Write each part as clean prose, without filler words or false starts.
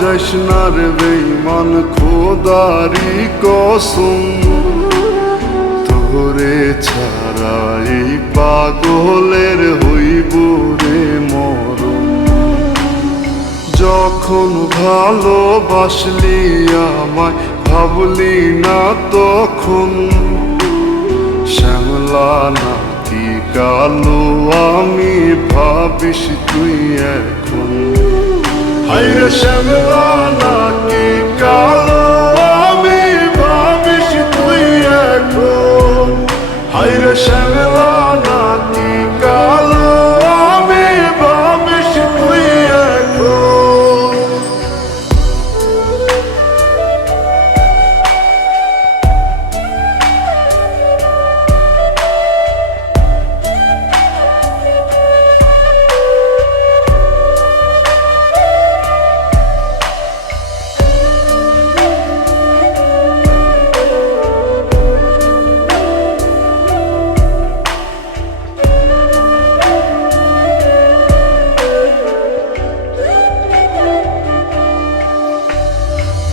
যাইস না রে বেঈমান, খোদারি কসম, তোরে ছাড়া এই পাগলের হইব রে মরণ। যখন ভালোবাসলি আমায় ভাবলি না তখন, শ্যামলা নাকি কালো আমি ভাবিস তুই এখন। হায়রে শ্যামলা নাকি কালো আমি ভাবিস তুই এখন। হায়রে শ্যামলা নাকি কালো আমি ভাবিস তুই এখন।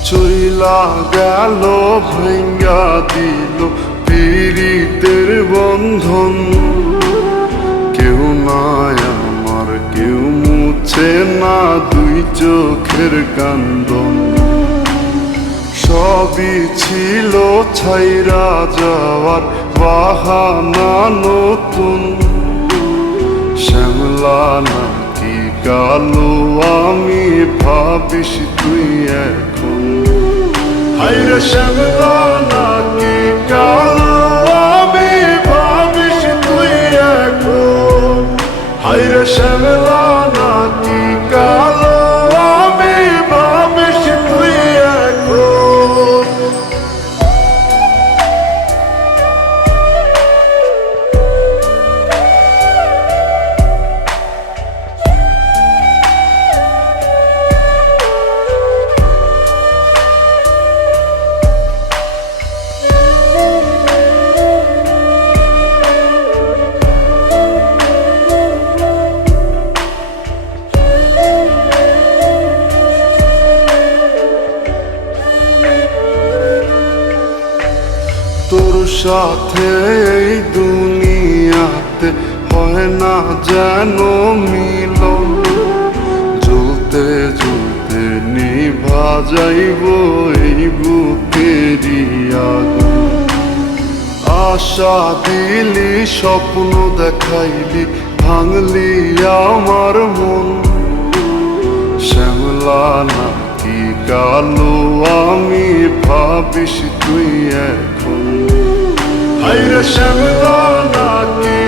চইলা গেল ভাঙ্গা দিল পীড়িতের বন্ধন, কেউ নাই আমার কেউ মুছে না দুই চোখের কান্দন। সবই ছিল ছাইরা যাওয়ার বাহানা নতুন, শ্যামলা নাকি কালো আমি ভাবিস তুই এখন। হায়রে শ্যামলা নাকি কালো আমি ভাবিস তুই এখন। হায়রে শ্যামলা নাকি কালো আমি ভাবিস তুই এখন। তোর সাথে এই দুনিয়াতে হয় না যেন মিলন, জ্বলতে জ্বলতে নিভা যাইব এই বুকেরই আগুন। আশা দিলি স্বপ্ন দেখাইলি ভাঙলি আমার মন, শ্যামলা নাকি কালো আমি ভাবিস তুই এখন। হায়রে শ্যামলা নাকি